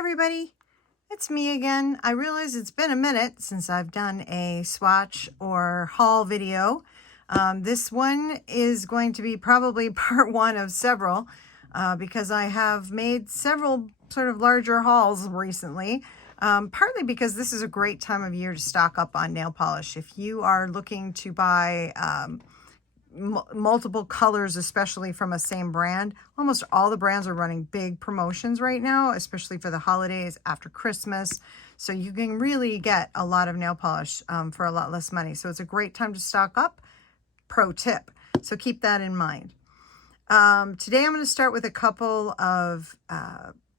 everybody, it's me again. I realize it's been a minute since I've done a swatch or haul video. This one is going to be probably part one of several because I have made several sort of larger hauls recently, partly because this is a great time of year to stock up on nail polish. If you are looking to buy multiple colors, especially from a same brand, almost all the brands are running big promotions right now, especially for the holidays after Christmas. So you can really get a lot of nail polish for a lot less money. So it's a great time to stock up. Pro tip. So keep that in mind. Today I'm going to start with a couple of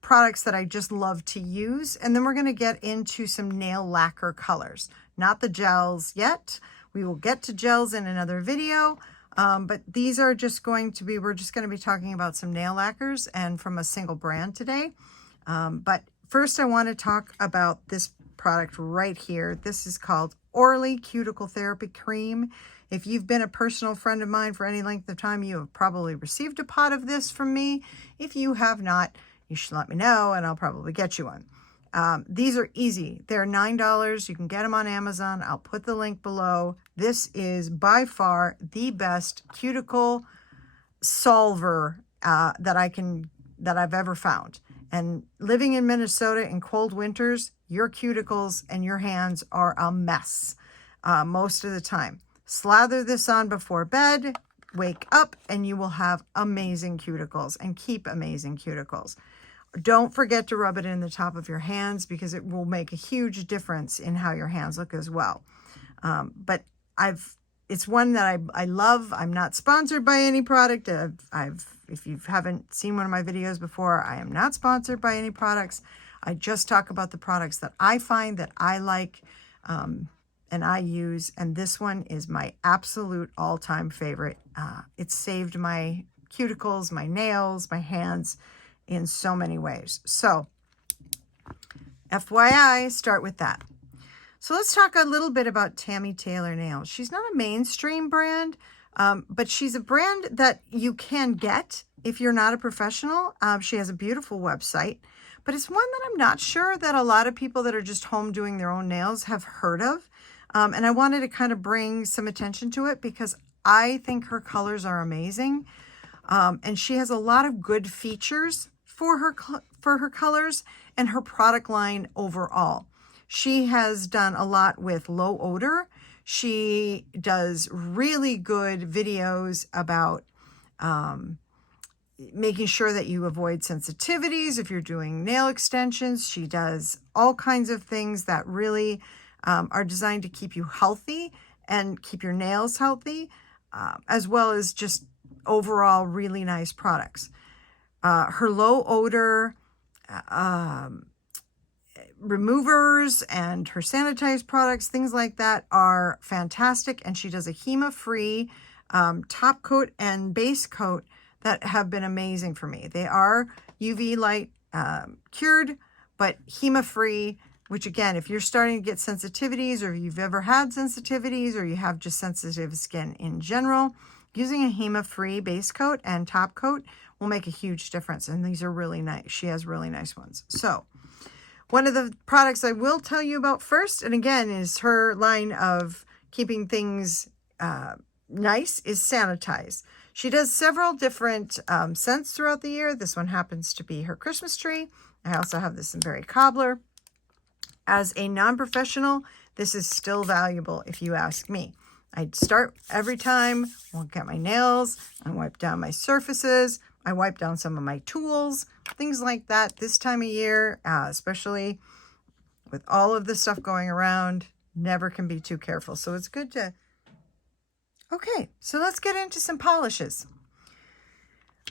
products that I just love to use. And then we're going to get into some nail lacquer colors. Not the gels yet. We will get to gels in another video. But these are just going to be, we're just going to be talking about some nail lacquers and from a single brand today. But first I want to talk about this product right here. This is called Orly Cuticle Therapy Cream. If you've been a personal friend of mine for any length of time, you have probably received a pot of this from me. If you have not, you should let me know and I'll probably get you one. These are easy. They're $9. You can get them on Amazon. I'll put the link below. This is by far the best cuticle solver that I've ever found. And living in Minnesota in cold winters, your cuticles and your hands are a mess most of the time. Slather this on before bed, wake up, and you will have amazing cuticles and keep amazing cuticles. Don't forget to rub it in the top of your hands because it will make a huge difference in how your hands look as well. But it's one that I love. I'm not sponsored by any product. If you haven't seen one of my videos before, I am not sponsored by any products. I just talk about the products that I find that I like and I use. And this one is my absolute all-time favorite. It saved my cuticles, my nails, my hands in so many ways. So FYI, start with that. So let's talk a little bit about Tammy Taylor Nails. She's not a mainstream brand, but she's a brand that you can get if you're not a professional. She has a beautiful website, but it's one that I'm not sure that a lot of people that are just home doing their own nails have heard of. And I wanted to kind of bring some attention to it because I think her colors are amazing. And she has a lot of good features for her colors and her product line overall. She has done a lot with low odor. She does really good videos about making sure that you avoid sensitivities if you're doing nail extensions. She does all kinds of things that really are designed to keep you healthy and keep your nails healthy, as well as just overall really nice products. Her low odor removers and her Sanitize products, things like that, are fantastic. And she does a HEMA-free top coat and base coat that have been amazing for me. They are UV light cured, but HEMA-free, which again, if you're starting to get sensitivities or you've ever had sensitivities or you have just sensitive skin in general, using a HEMA-free base coat and top coat will make a huge difference. And these are really nice. She has really nice ones. So one of the products I will tell you about first, and again, is her line of keeping things nice, is Sanitize. She does several different scents throughout the year. This one happens to be her Christmas tree. I also have this in Berry Cobbler. As a non-professional, this is still valuable if you ask me. I start every time, look at my nails, I wipe down my surfaces, I wipe down some of my tools, things like that. This time of year, especially with all of the stuff going around, never can be too careful. So it's good to... Okay, so let's get into some polishes.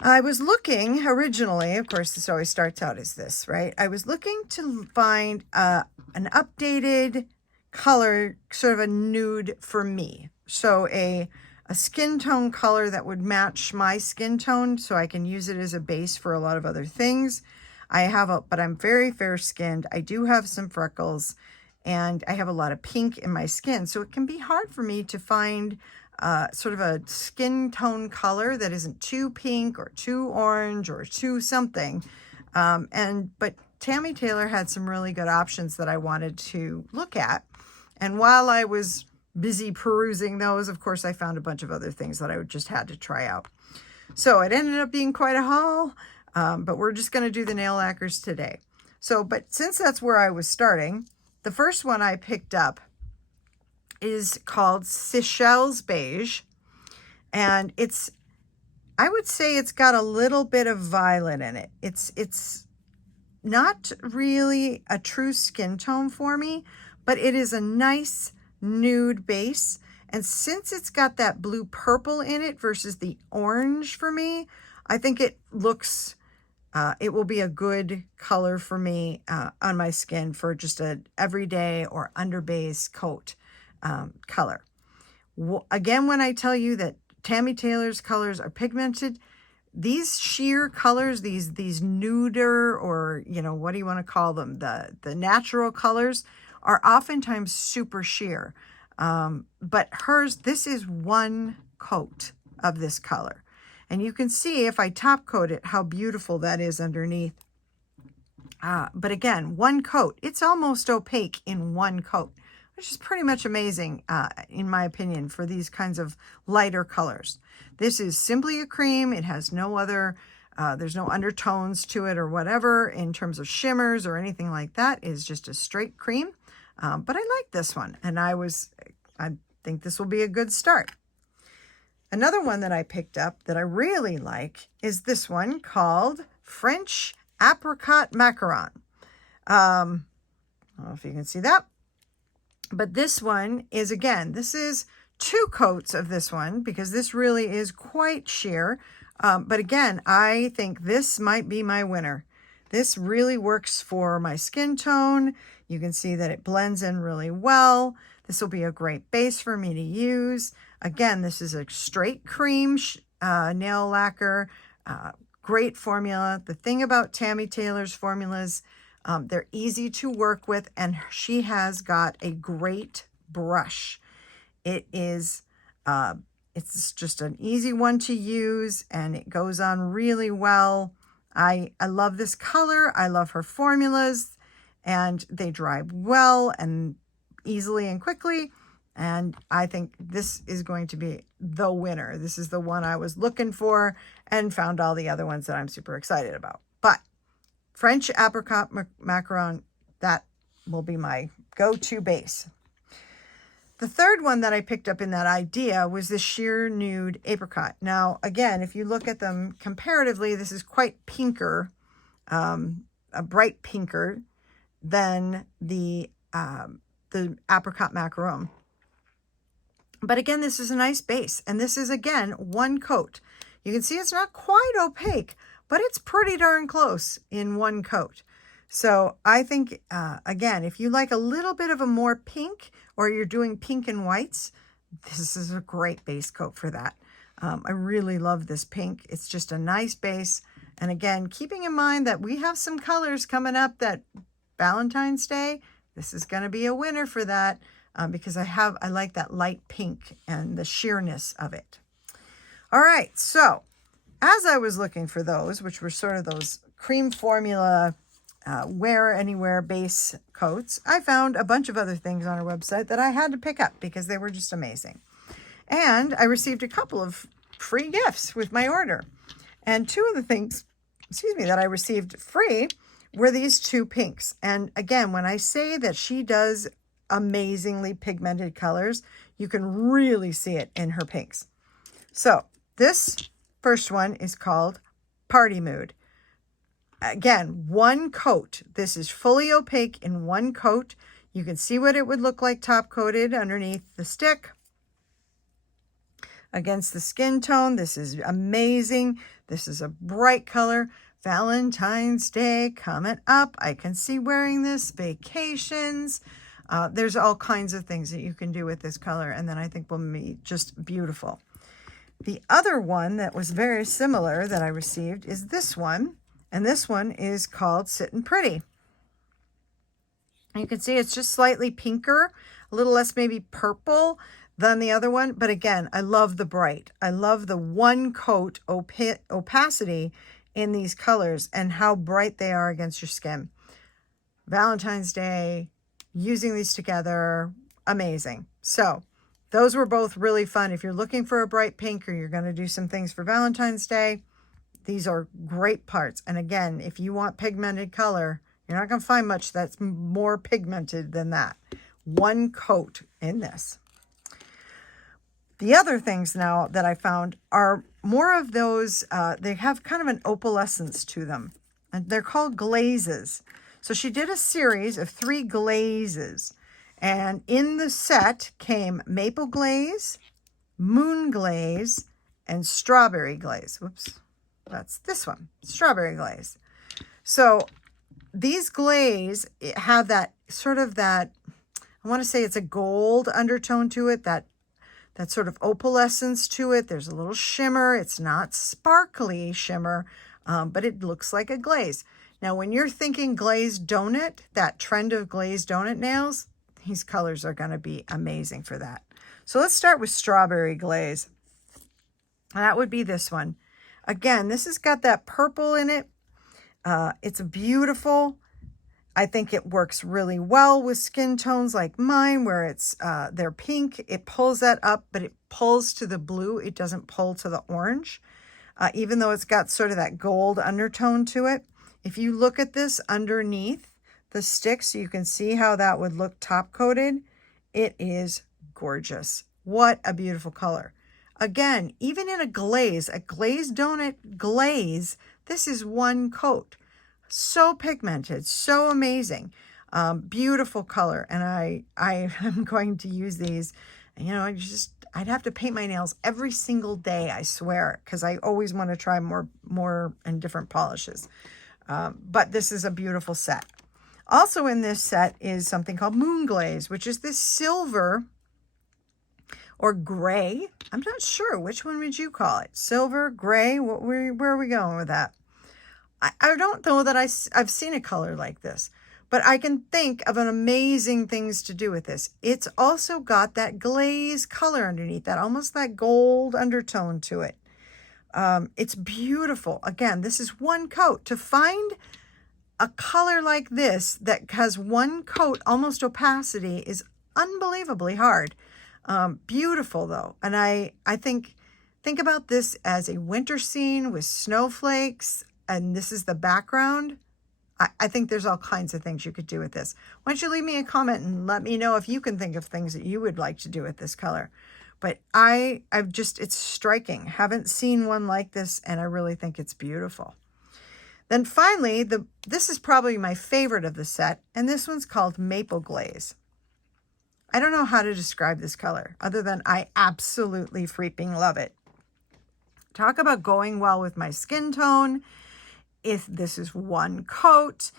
I was looking originally, of course, this always starts out as this, right? I was looking to find an updated color, sort of a nude for me. So a skin tone color that would match my skin tone so I can use it as a base for a lot of other things. But I'm very fair skinned. I do have some freckles and I have a lot of pink in my skin. So it can be hard for me to find sort of a skin tone color that isn't too pink or too orange or too something But Tammy Taylor had some really good options that I wanted to look at. And while I was busy perusing those, of course, I found a bunch of other things that I just had to try out. So it ended up being quite a haul, but we're just going to do the nail lacquers today. So, but since that's where I was starting, the first one I picked up is called Seychelles Beige. And I would say it's got a little bit of violet in it. It's not really a true skin tone for me, but it is a nice nude base. And since it's got that blue purple in it versus the orange for me, I think it looks, it will be a good color for me on my skin for just a everyday or under base coat color. Again, when I tell you that Tammy Taylor's colors are pigmented, these sheer colors, these nuder, or, you know, what do you want to call them? The natural colors are oftentimes super sheer. But hers, this is one coat of this color. And you can see if I top coat it, how beautiful that is underneath. But again, one coat, it's almost opaque in one coat, which is pretty much amazing, in my opinion, for these kinds of lighter colors. This is simply a cream. It has no other, there's no undertones to it or whatever in terms of shimmers or anything like that. It's just a straight cream. But I like this one, and I think this will be a good start. Another one that I picked up that I really like is this one called French Apricot Macaroon. I don't know if you can see that. But this one is, again, this is two coats of this one because this really is quite sheer. But again, I think this might be my winner. This really works for my skin tone. You can see that it blends in really well. This will be a great base for me to use. Again, this is a straight cream nail lacquer. Great formula. The thing about Tammy Taylor's formulas, they're easy to work with, and she has got a great brush. It is, it's just an easy one to use, and it goes on really well. I love this color. I love her formulas, and they dry well and easily and quickly. And I think this is going to be the winner. This is the one I was looking for and found all the other ones that I'm super excited about. But French Apricot Macaroon, that will be my go-to base. The third one that I picked up in that idea was the sheer nude apricot. Now, again, if you look at them comparatively, this is quite pinker, a bright pinker than the apricot macaroon. But again, this is a nice base, and this is, again, one coat. You can see it's not quite opaque, but it's pretty darn close in one coat. So I think, again, if you like a little bit of a more pink, or you're doing pink and whites, this is a great base coat for that. I really love this pink. It's just a nice base. And again, keeping in mind that we have some colors coming up that Valentine's Day, this is going to be a winner for that. Because I like that light pink and the sheerness of it. All right, so as I was looking for those, which were sort of those cream formula wear anywhere base coats, I found a bunch of other things on our website that I had to pick up because they were just amazing. And I received a couple of free gifts with my order. And two of the things, that I received free were these two pinks. And again, when I say that she does amazingly pigmented colors, you can really see it in her pinks. So this first one is called Party Mood. Again, one coat. This is fully opaque in one coat. You can see what it would look like top coated underneath the stick against the skin tone. This is amazing. This is a bright color. Valentine's Day coming up. I can see wearing this. Vacations. There's all kinds of things that you can do with this color, and then I think will be just beautiful. The other one that was very similar that I received is this one, and this one is called Sittin Pretty. And you can see it's just slightly pinker, a little less maybe purple than the other one, but again, I love the bright. I love the one coat opacity in these colors and how bright they are against your skin. Valentine's Day, using these together, amazing. So those were both really fun. If you're looking for a bright pink or you're going to do some things for Valentine's Day, these are great parts. And again, if you want pigmented color, you're not going to find much that's more pigmented than that. One coat in this. The other things now that I found are more of those, they have kind of an opalescence to them. And they're called glazes. So she did a series of 3 glazes. And in the set came maple glaze, moon glaze, and strawberry glaze. Whoops, that's this one, strawberry glaze. So these glaze have that sort of that, I want to say it's a gold undertone to it, that sort of opalescence to it. There's a little shimmer. It's not sparkly shimmer, but it looks like a glaze. Now, when you're thinking glazed donut, that trend of glazed donut nails, these colors are going to be amazing for that. So let's start with strawberry glaze. And that would be this one. Again, this has got that purple in it. It's beautiful. I think it works really well with skin tones like mine, where it's they're pink. It pulls that up, but it pulls to the blue. It doesn't pull to the orange, even though it's got sort of that gold undertone to it. If you look at this underneath the stick, so you can see how that would look top coated, it is gorgeous. What a beautiful color. Again, even in a glazed donut glaze, this is one coat. So pigmented, so amazing. Beautiful color. And I am going to use these, you know, I'd have to paint my nails every single day, I swear, because I always want to try more and different polishes. But this is a beautiful set. Also in this set is something called Moon Glaze, which is this silver or gray. I'm not sure. Which one would you call it? Silver, gray? Where are we going with that? I don't know that I've seen a color like this, but I can think of an amazing things to do with this. It's also got that glaze color underneath, that almost that gold undertone to it. It's beautiful. Again, this is one coat. To find a color like this that has one coat, almost opacity, is unbelievably hard. Beautiful though. And I think about this as a winter scene with snowflakes, and this is the background. I think there's all kinds of things you could do with this. Why don't you leave me a comment and let me know if you can think of things that you would like to do with this color. But it's striking. Haven't seen one like this, and I really think it's beautiful. Then finally, this is probably my favorite of the set, and this one's called Maple Glaze. I don't know how to describe this color other than I absolutely freaking love it. Talk about going well with my skin tone. If this is one coat,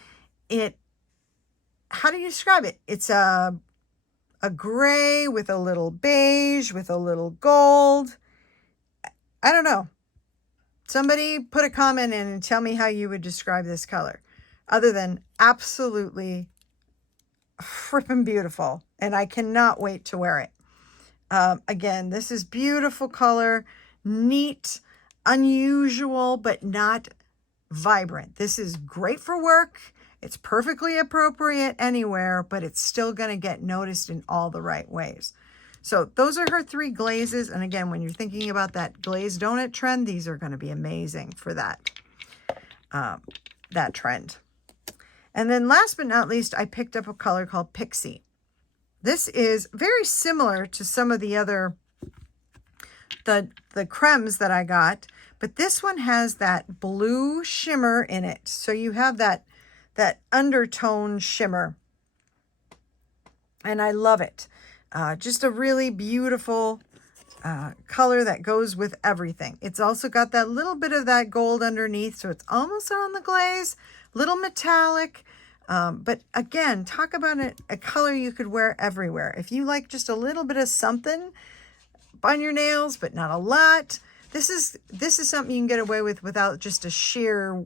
how do you describe it? It's a gray with a little beige, with a little gold. I don't know. Somebody put a comment in and tell me how you would describe this color, other than absolutely frippin' beautiful. And I cannot wait to wear it. Again, this is beautiful color, neat, unusual, but not vibrant. This is great for work. It's perfectly appropriate anywhere, but it's still going to get noticed in all the right ways. So those are her 3 glazes. And again, when you're thinking about that glazed donut trend, these are going to be amazing for that trend. And then last but not least, I picked up a color called Pixie. This is very similar to some of the other, the crèmes that I got, but this one has that blue shimmer in it. So you have that undertone shimmer, and I love it. Just a really beautiful color that goes with everything. It's also got that little bit of that gold underneath, so it's almost on the glaze, little metallic. But again, talk about a color you could wear everywhere. If you like just a little bit of something on your nails, but not a lot, this is something you can get away with without just a sheer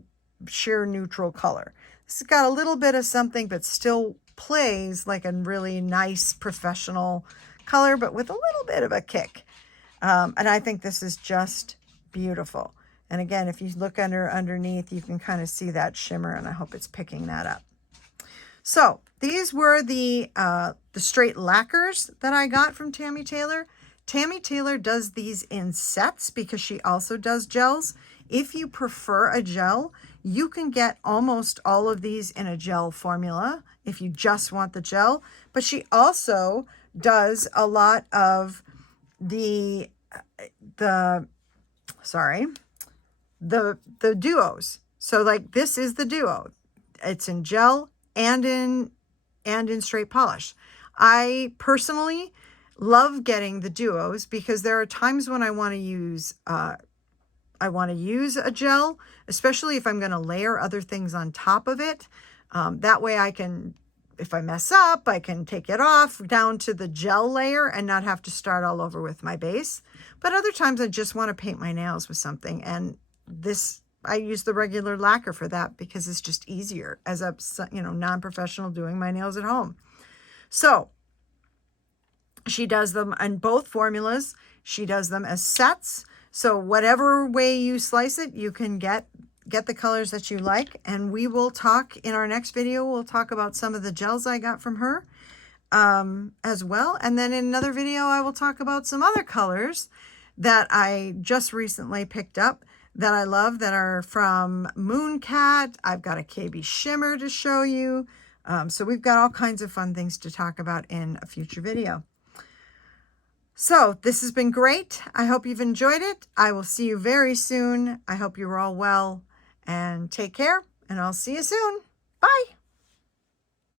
neutral color. This has got a little bit of something, but still plays like a really nice professional color, but with a little bit of a kick. And I think this is just beautiful. And again, if you look underneath, you can kind of see that shimmer, and I hope it's picking that up. So these were the straight lacquers that I got from Tammy Taylor. Tammy Taylor does these in sets because she also does gels. If you prefer a gel, you can get almost all of these in a gel formula if you just want the gel. But she also does a lot of the duos. So like this is the duo. It's in gel and in straight polish. I personally love getting the duos because there are times when I want to use a gel, especially if I'm going to layer other things on top of it. That way I can, if I mess up, I can take it off down to the gel layer and not have to start all over with my base. But other times I just want to paint my nails with something, and this, I use the regular lacquer for that because it's just easier as a, non-professional doing my nails at home. So she does them in both formulas. She does them as sets. So whatever way you slice it, you can get the colors that you like. And we will talk in our next video. We'll talk about some of the gels I got from her as well. And then in another video, I will talk about some other colors that I just recently picked up that I love that are from Mooncat. I've got a KB shimmer to show you. So we've got all kinds of fun things to talk about in a future video. So this has been great. I hope you've enjoyed it. I will see you very soon. I hope you're all well, and take care, and I'll see you soon. Bye.